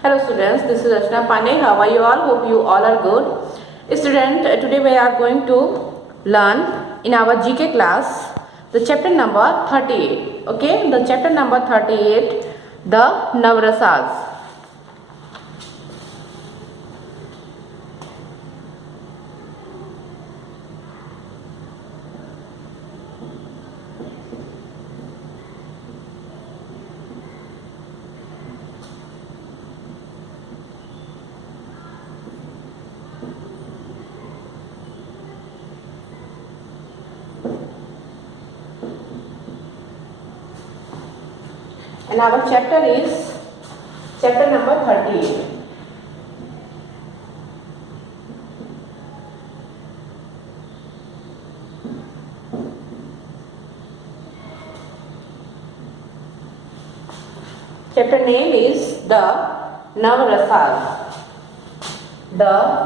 Hello students, this is Rachna Pandey. How are you all? Hope you all are good. Student, today we are going to learn in our GK class the chapter number 38. Okay, the chapter number 38, the Navrasas. And our chapter is chapter number 38. Chapter name is the Navrasas. The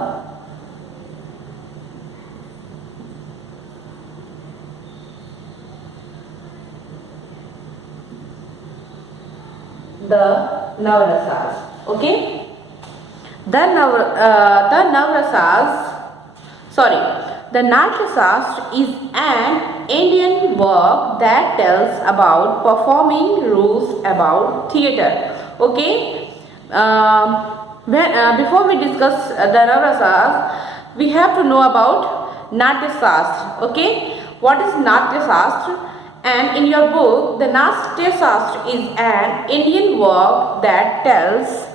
Navrasas. Okay. The Navrasas. Sorry. The Natyasastra is an Indian work that tells about performing rules about theatre. Okay. Before we discuss the Navrasas, we have to know about Natyasastra. Okay. What is Natyasastra? And in your book, the Natya Shastra is an Indian work that tells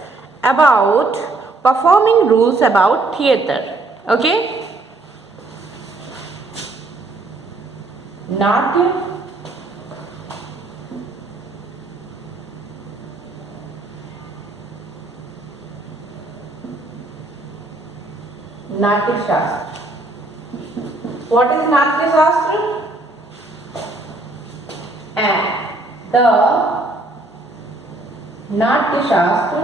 about performing rules about theatre. Okay? Natya Shastra. What is Natya Shastra? And the Natya Shastra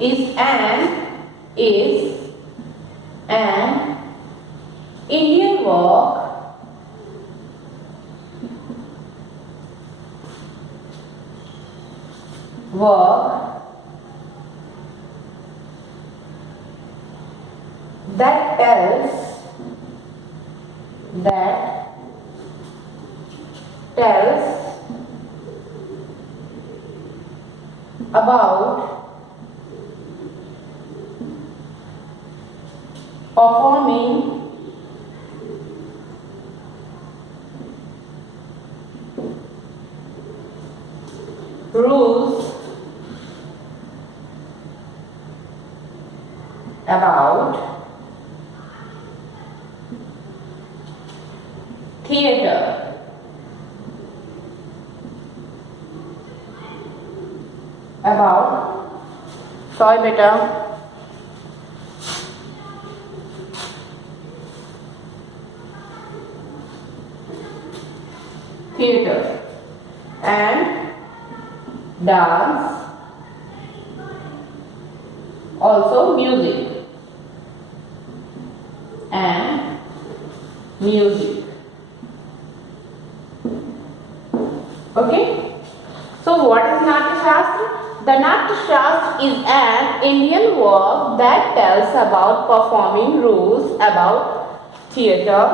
is an Indian work that tells about performing rules about theatre. Sorry beta. Theatre and dance, also music and music. Okay. So what is Natya Shastra? The Natya Shastra is an Indian work that tells about performing rules about theatre,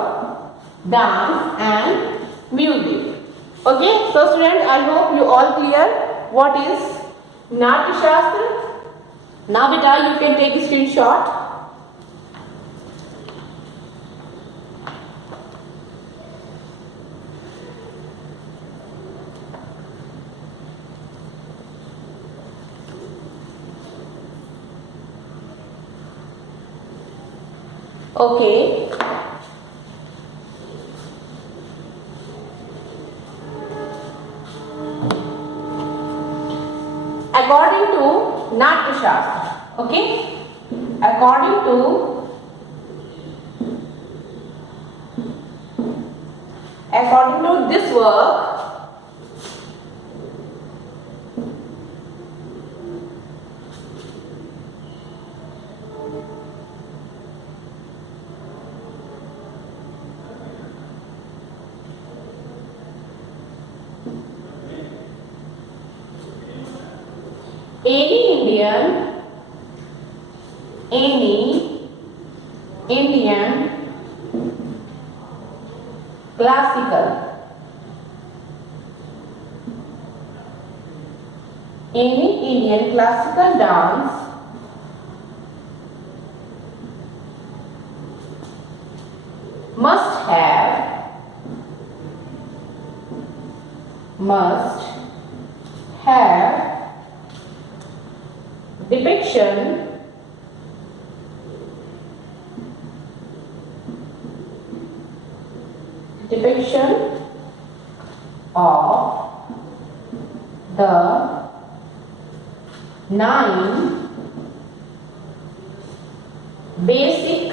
dance and music. Okay, so students, I hope you all clear what is Natya Shastra. Now beta, you can take a screenshot. Okay. According to Natya Shastra, okay? According to this work, any Indian classical dance must have depiction of the nine basic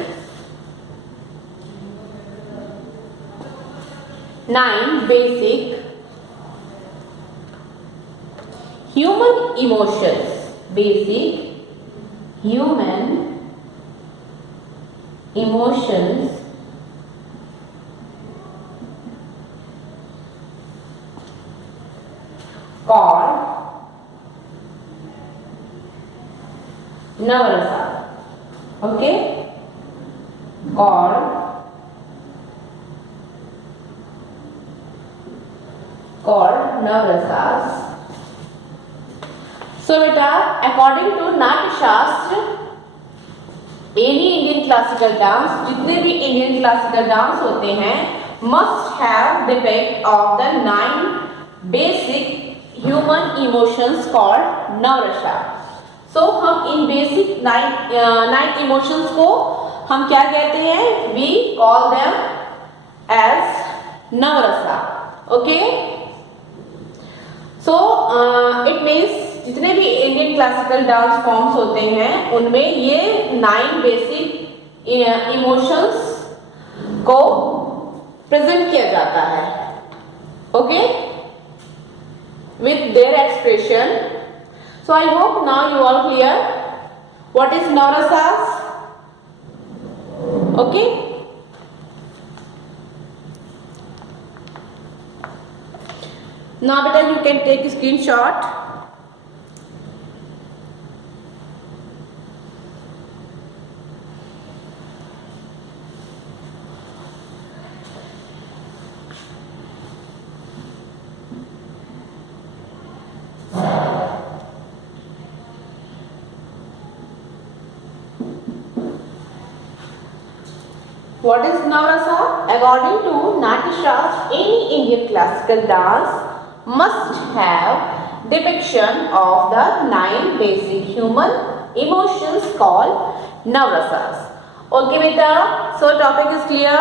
human emotions called Navrasa. Okay? Called Navrasas. So beta, according to नाट्य शास्त्र, any Indian classical dance, जितने भी Indian classical dance होते हैं, must have depict of the 9 basic human emotions called Navrasa. So हम इन basic 9 emotions को हम क्या कहते हैं? We call them as Navrasa. Okay? So it means जितने भी इंडियन क्लासिकल डांस फॉर्म्स होते हैं उनमें ये 9 बेसिक इमोशंस को प्रेजेंट किया जाता है. Okay, with their expression. So I hope now you all clear what is नवरसास. Okay, now beta you can take a screenshot. What is Navrasa? According to Natya Shastra, any Indian classical dance must have depiction of the 9 basic human emotions called Navrasas. Okay beta, so topic is clear.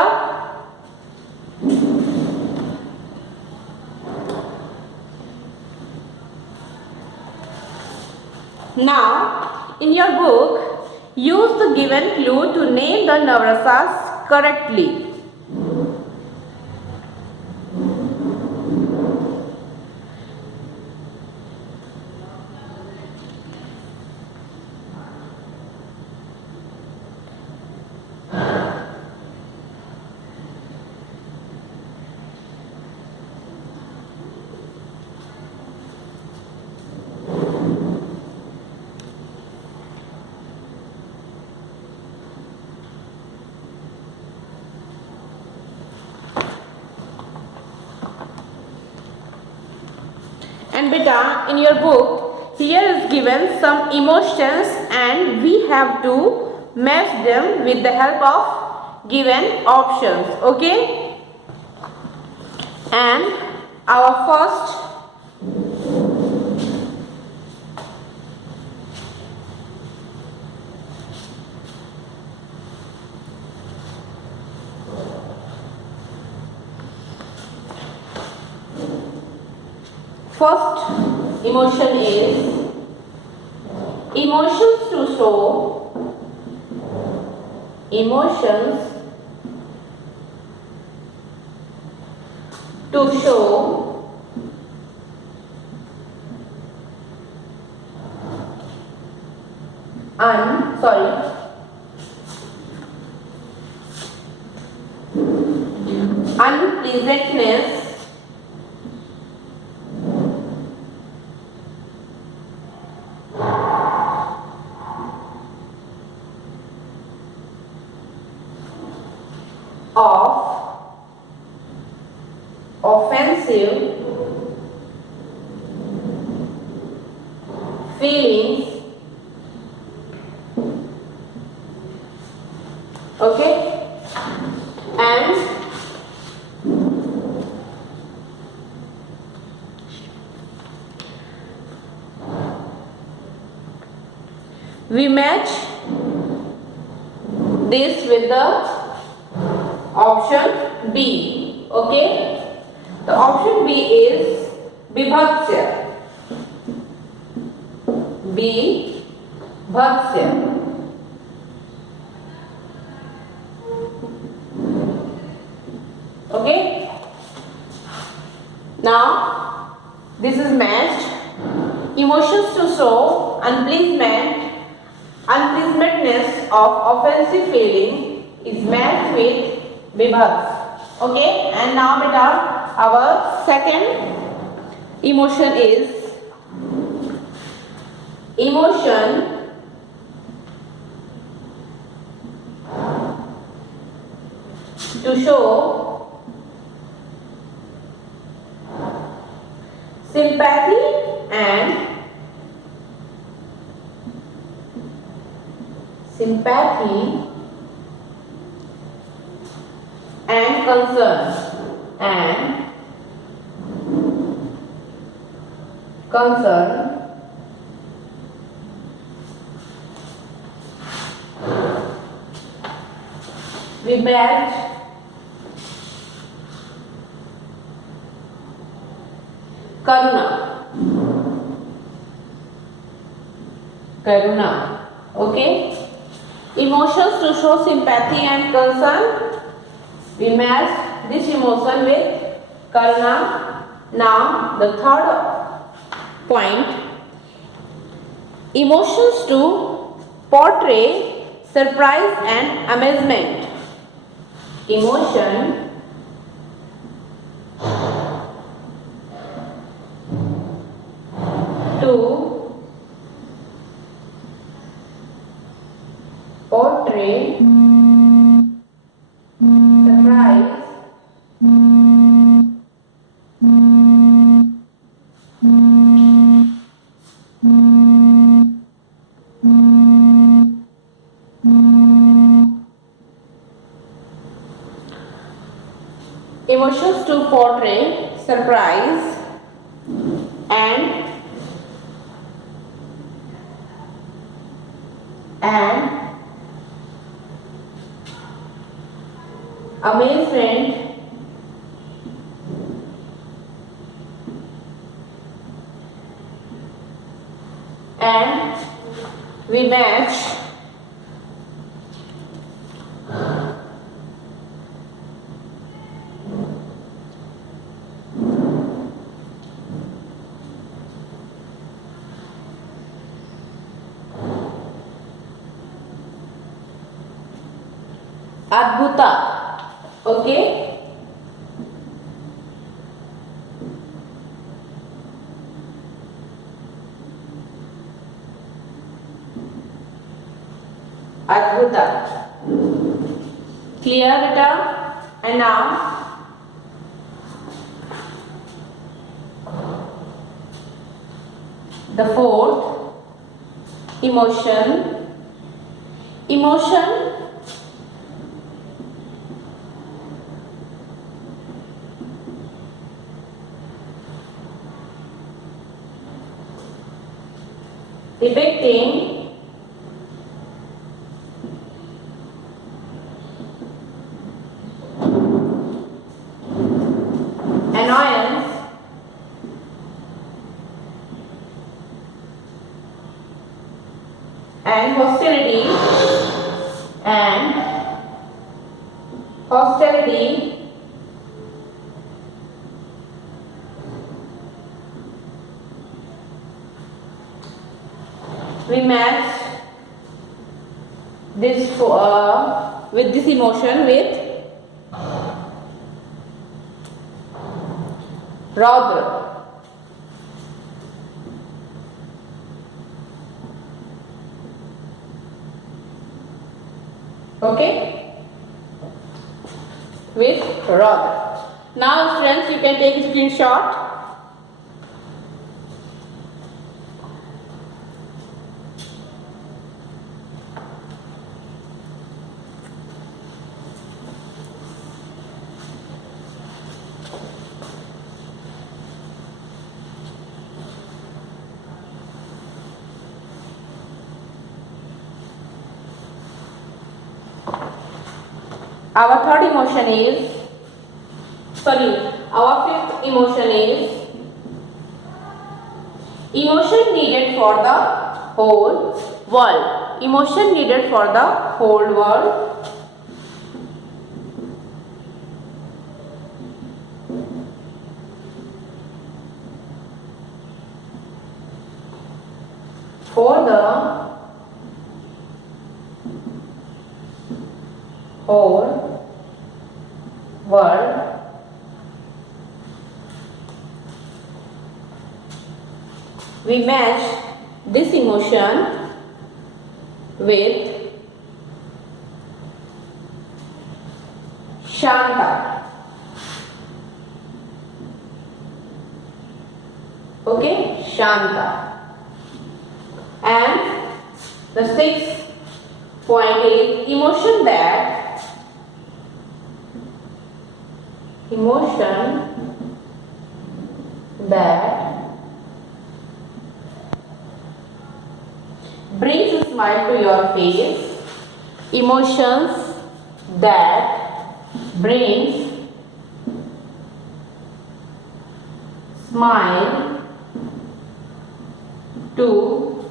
Now in your book use the given clue to name the Navrasas correctly. And beta, in your book here is given some emotions and we have to match them with the help of given options. Okay, and our first emotion is emotions to show unpleasantness, of offensive feelings. Okay, and we match this with the option B. Okay, the option B is Bibhatsya. Bibhatsya. Okay, now this is matched. Emotions to show unpleasantness of offensive feeling is matched with Bibhats. Okay, and now beta, our second emotion is emotion to show sympathy and concern we match Karuna. Okay, emotions to show sympathy and concern, we match this emotion with Karuna. Now the third point, emotions to portray surprise and amazement. Emotion to portray surprise emotions to portray surprise and amazement and we match Adbhuta. Okay, Adbhuta. Clear beta? And now the fourth emotion depicting annoyance and hostility we match this with this emotion with Raudra. Okay, with rather. Now students, you can take a screenshot. Our third emotion is, our fifth emotion is emotion needed for the whole world. Emotion needed for the whole world. For the whole world. We match this emotion with Shanta. Okay, Shanta. And the sixth point is emotion that brings a smile to your face. Emotions that brings smile to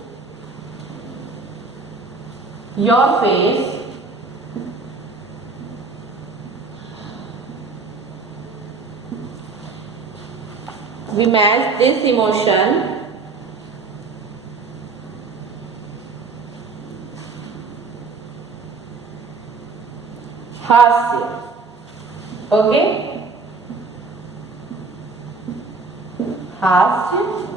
your face. We match this emotion Hasya. Okay? Hasya.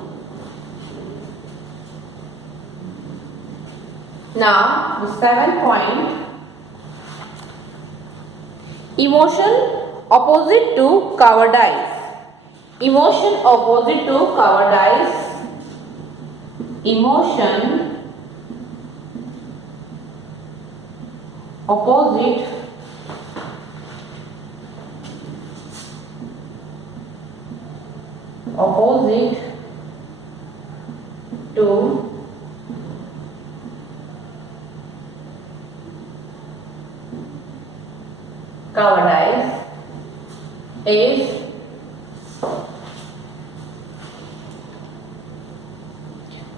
Now, the seventh point. Emotion opposite to cowardice. Emotion opposite to cowardice. Emotion opposite to cowardice is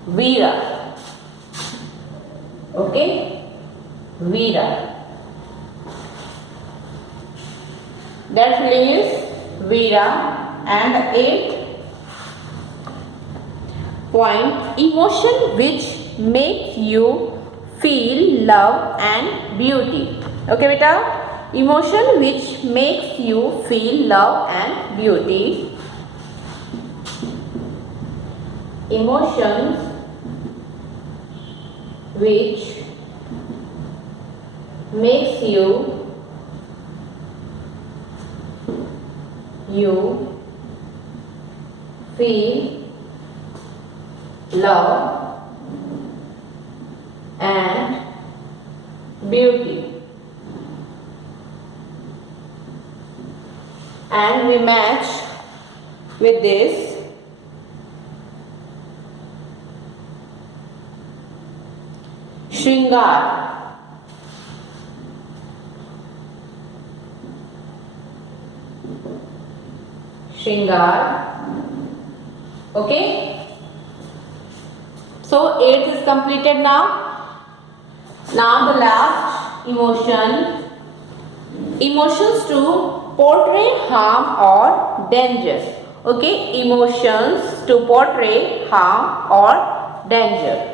Veera. Okay? Veera. That feeling is Veera. And the eighth point, emotion which makes you feel love and beauty. Okay, beta? Emotion which makes you feel love and beauty. Emotions which makes you feel love and beauty. And we match with this Shringar. Shringar. Okay? So 8 is completed now. Now the last emotion. Emotions to portray harm or danger. Okay? Emotions to portray harm or danger.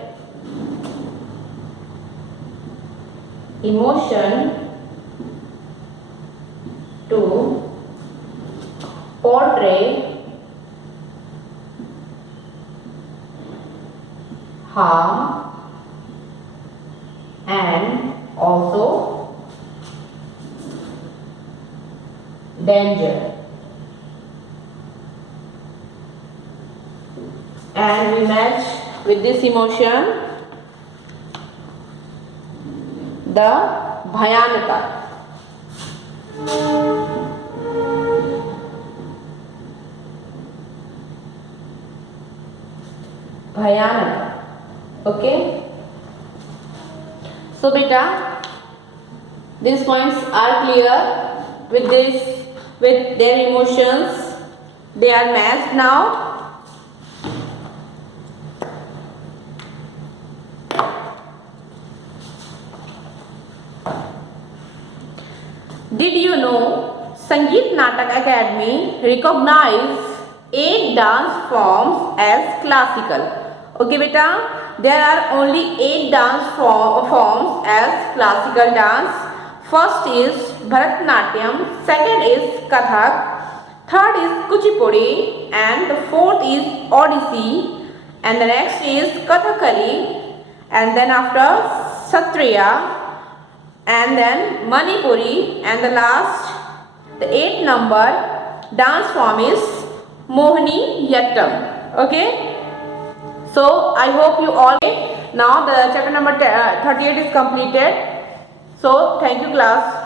Emotion to portray harm and also danger. And we match with this emotion the bhayanaka. Bhayanaka. Okay. So beta, these points are clear with this, with their emotions. They are matched now. Did you know Sangeet Natak Academy recognize 8 dance forms as classical? Okay beta, there are only 8 dance forms as classical dance. First is Bharatanatyam, second is Kathak, third is Kuchipudi, and the fourth is Odissi, and the next is Kathakali, and then after Satriya, and then Manipuri, and the last, the 8th number dance form is Mohini Yattam. Okay, so I hope you all, now the chapter number 38 is completed. So thank you class.